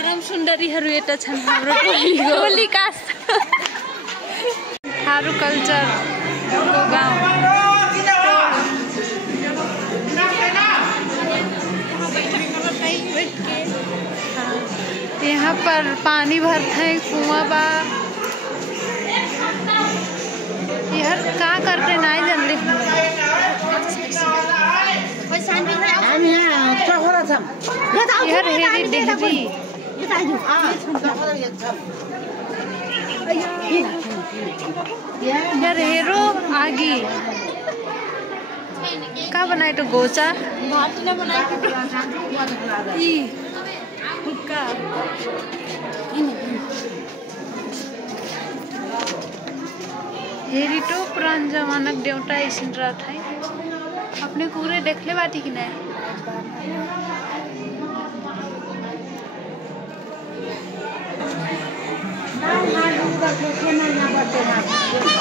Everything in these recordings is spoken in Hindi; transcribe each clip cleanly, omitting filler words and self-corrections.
परम सुन्दरीहरू यता छन् हाम्रो टोली कास्ट थारू कल्चर गाउँ। यहाँ पर पानी भरते हैं कुआं बा। यार का करते नहीं जानले यार हेरी डेहरी यार हेरो आगी का बनाए तो गोचा ई हुक्का हेरी तो पुरान जमानक देवता ऐसिन रहत है। अपने पूरे देखले बाटी कि नहीं?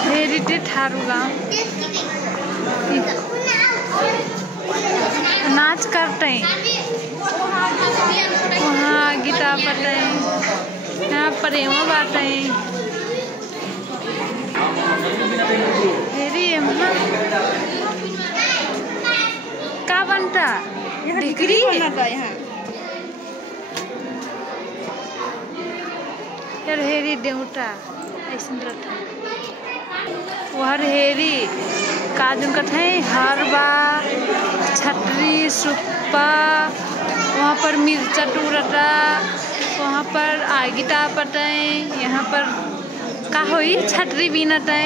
हेरी थारू गाँव नाच करते हैं। वहाँ गिटार बजते हैं, यहाँ प्रेमा बाटे हैं। हेरी का बनता डिग्री यार हेरी देवता ऐसा रहता वहर हेरी काजन कथे हरबा छतरी सुप्पा वहाँ पर मिर्चा टूरटा वहाँ पर आगिटा पटे यहाँ पर का होई छतरी बीनटे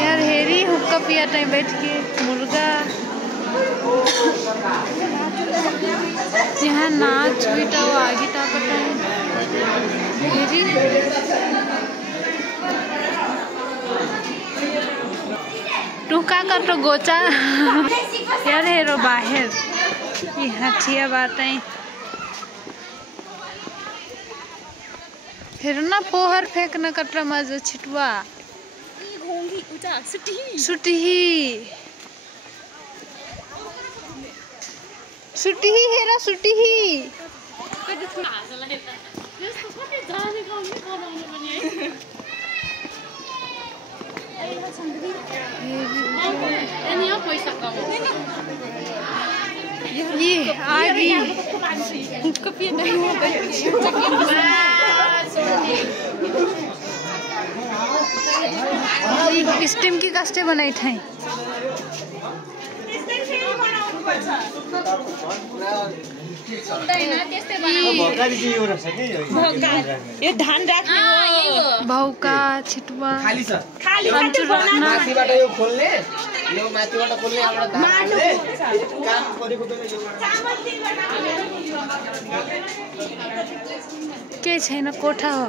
यार हेरी हुक्का पियाटे बैठ के मुर्गा यहाँ नाच हुई तो आगे टा पता हेरी तू का कर तो गोचा यार हेरो बाहर ये हथिया बातें फिर ना पोहर फेंकना कटरा मजा छिटवा सुटी हेरा सुटी ही ये आगी कभी नहीं स्टीम की कष्टे बनाई थे ये धान राख्ने भौका छिटवा खाली माथिबाट यो खोल्ने यो माथिबाट खोल्ने हाम्रो धान काम के छैन कोठा हो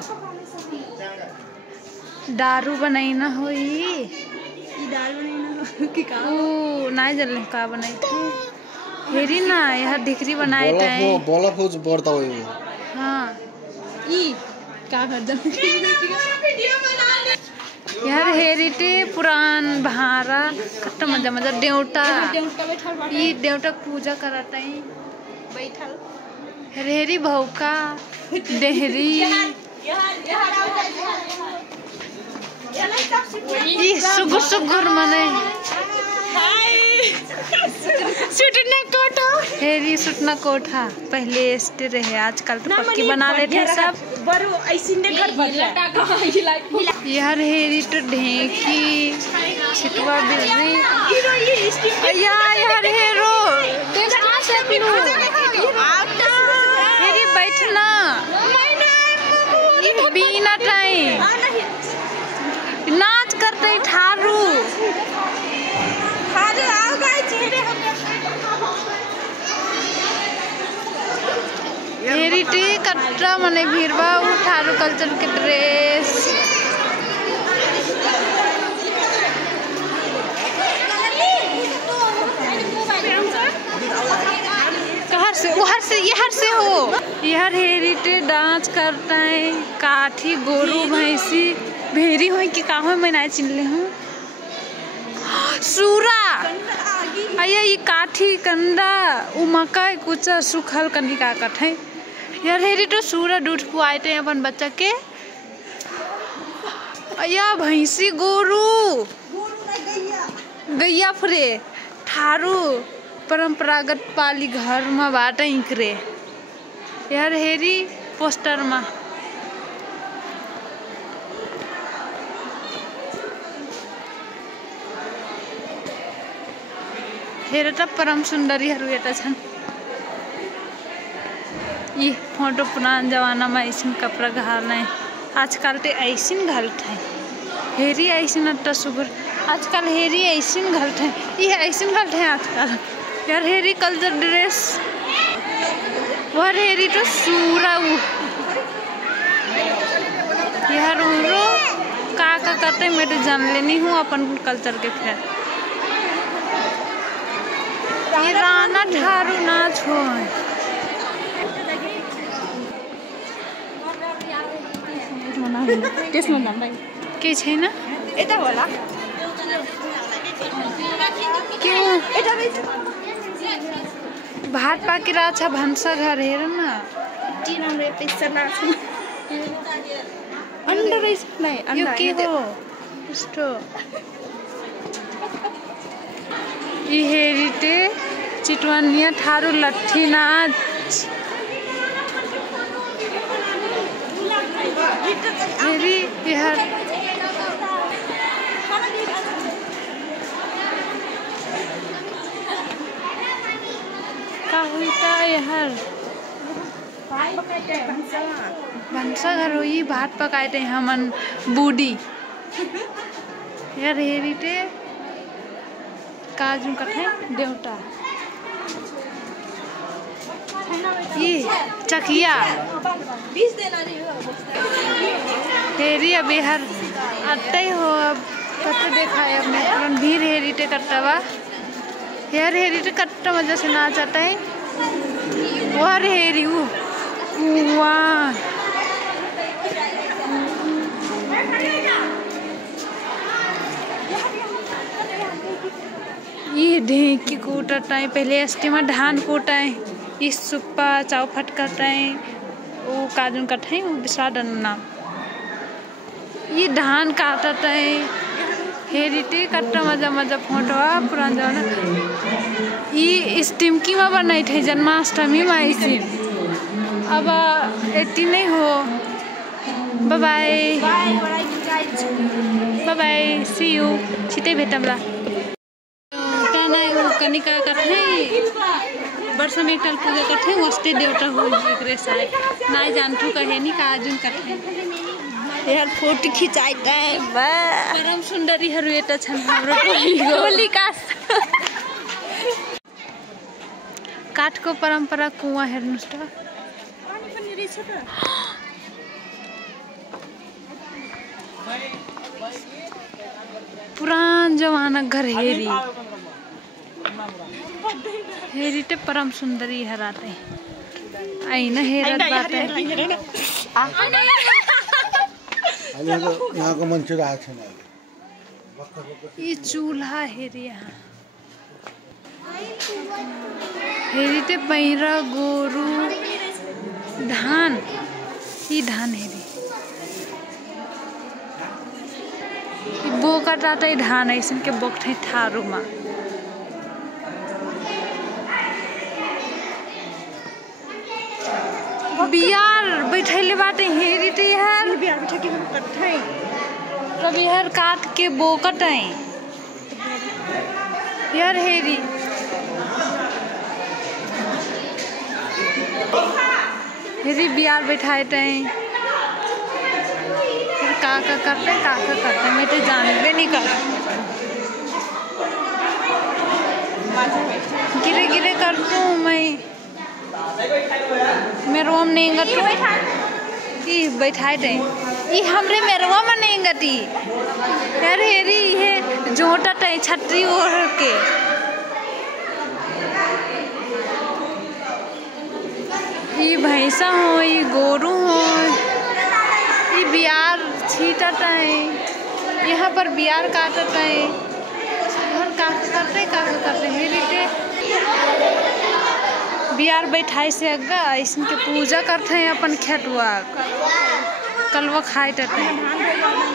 दारू बनाइन होई नहीं जल्ले का बनाई थे हेरी ना यहाँ डिग्री बनाए थे बोला फौज बढ़ता हुई हाँ ई का कर दो यार हेरीटे पुरान भारा कट्टा मजा मजा देवता ये देवता पूजा कराता है बैठल हेरी भौका डेहरी सुगुर सुगुर मने सुटना कोठा हेरी सुटना कोठा पहले स्टे रहे आजकल तो पक्की बना लेते सब बरो ऐसिने घर बन यार हेरी तो ढेकी छिटवा बिजली यार हेरो हेरी बैठना बीना टाइम नाच करते ठारू हेरिटे कटरा मने भीरवा ठारू कल्चर के ड्रेस कहाँ से यहाँ से हो यार हेरिटे डांस करता है काठी गोरू भैंसी भेरी हुई कि कहाँ मैं नहीं चिन ले हूँ सूरा आया ये काठी कंदा उ मकई कुछ सुखल कनी का कठै यार हेरी तो सूरज उठ पुआते हैं अपन बच्चा के। आया भैंसी गोरू गैया फरे थारू परंपरागत पाली घर में बाटे इकरे यार हेरी पोस्टर में हेरे त परम सुंदरी हरू छन्। ये फोटो पुरान जमाना में ऐसा कपड़ा घालना आजकल तो ऐसा घालत है हेरी ऐसा तो सुगर आजकल हेरी ऐसा घालत है ये ऐसा घालत है आजकल यार हेरी कल्चर ड्रेस और हेरी तो सूरा यार उरो का करते मैं तो जान लेनी हूँ अपन कल्चर के खैर ये राना ठारू नाच हो के छैन यता होला क्यों भात पाकिरहेछ भान्सा घर हेर न तिनीहरुले पैसा नाच्नु अन्डा रहेछ नै यो के हो यस्तो यी हेरिटे चितवनिया ठारू लट्ठी नाच हेरी यार का हुईता यार भान्सा घर हो ये भात पकाते हैं हमन बूढ़ी यार हेरिटे काजू कठे देवटा ये चकिया हेरी अब यार आते ही हो अब कट्टा देखा है अपने रणधीर हेरी टे कट्टा वा यार हेरी टे कट्टा मजा से नाच आता है और हेरी वाह ये ढेंकी कूटता है पहले एसटी में धान कूटाए इस सुप्पा चाव फटकता है वो काजू कटाई वो बिसरा नाम ये धान काटता है हेरिटे कट्टा मजा मजा फोटो पुरान जमाना ये स्टिमकी में बनाई थे जन्माष्टमी में ऐसी अब एटी नहीं हो bye bye bye see you छिटे भेटमला कनिका कठे वर्ष में एकल पूजा कठे वस्ते देवता हो एकरे साय नाय जानथु कहे नी काजुन कठे यार फोटो खिचाइता है बा परम सुंदरी हरु एटा छन् हाम्रो टोली का काठको परम्परा कुवा हेर्नुस् त पानी पनि रहेछ त पुरान जमाना घर हेरी हेरी ते परम सुंदरी हराते आईना हेरत बाटे यहाँ को मंच रहा है ना ये चूल्हा हेरी यहाँ हेरी ते पैरा गोरू धान ये धान हेरी बोका टाटा धान ऐसन के बोकठे थारू मा बियार बैठैले बाटे हेरी ते यार बिहार बैठा के कट्ठै तब यार काट के बोकट है यार हेरी हेरी बियार बैठाए थे काका करते मैं तो जानबे नहीं कर गिरे गिरे करती हूँ मैं रोम नहीं गटी बैठाए थे ये हमरे मेरवा में नहीं गटी यार हेरी ये जोटा टे छतरी ओढ़ के ये भैंसा हो ये गोरू हो ये बियार छीटत है यहाँ पर बियार काटत है घर का करते हेरी बिहार बैठाई से अग्गा इसन के पूजा करते हैं अपन खेतवा कलवा खाए टटे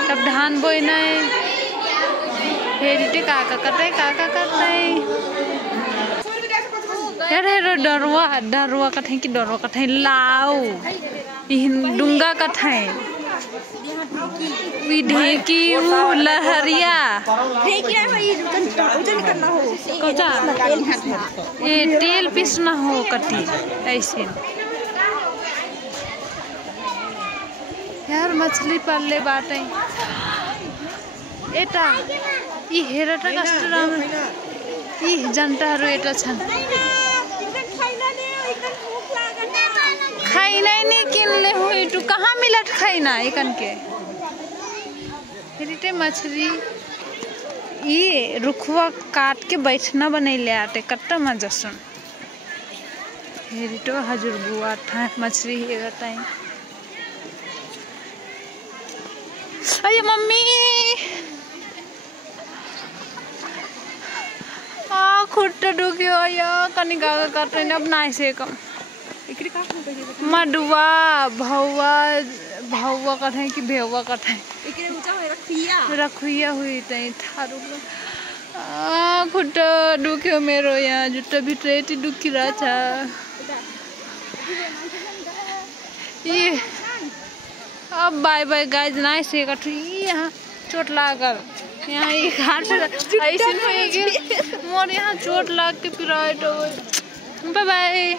तब धान बोना है हेरिटे काका करते हेरे डरवा कथे कि डरवा कथे लाऊ डुंगा कथे ढेकी लहरिया ये तेल पीसना हो कटी ऐसे यार मछली पाले बाटे एटा ई हेरटा कस्टराम ई जनताहरु एटा छन् खाइना नहीं किनले हो इटू कहाँ मिलत खाइना एकन के हेरिटे मछली ये रुखवा काट के बैठना बनैले आटे कट्टा मजा सुन हेरिटो हजुर बुआ था मछली हेरटाई अये मम्मी खुट्टा दुख्यो या कनी गागा काट्दैन अब नाइसे कम मडुवा भौवा कथे कि भेवा कथे रखुइया हुई तई थारू खुट्टा दुख्यो मेरो यहाँ जुत्ता भित्र यति दुखिरहेछ ये अब बाय बाय गाइस नाइसे कठु यहाँ चोट लागल यहाँ एक हाथ से ऐसे मोर यहाँ चोट लाग के पिराए तो बाय बाय।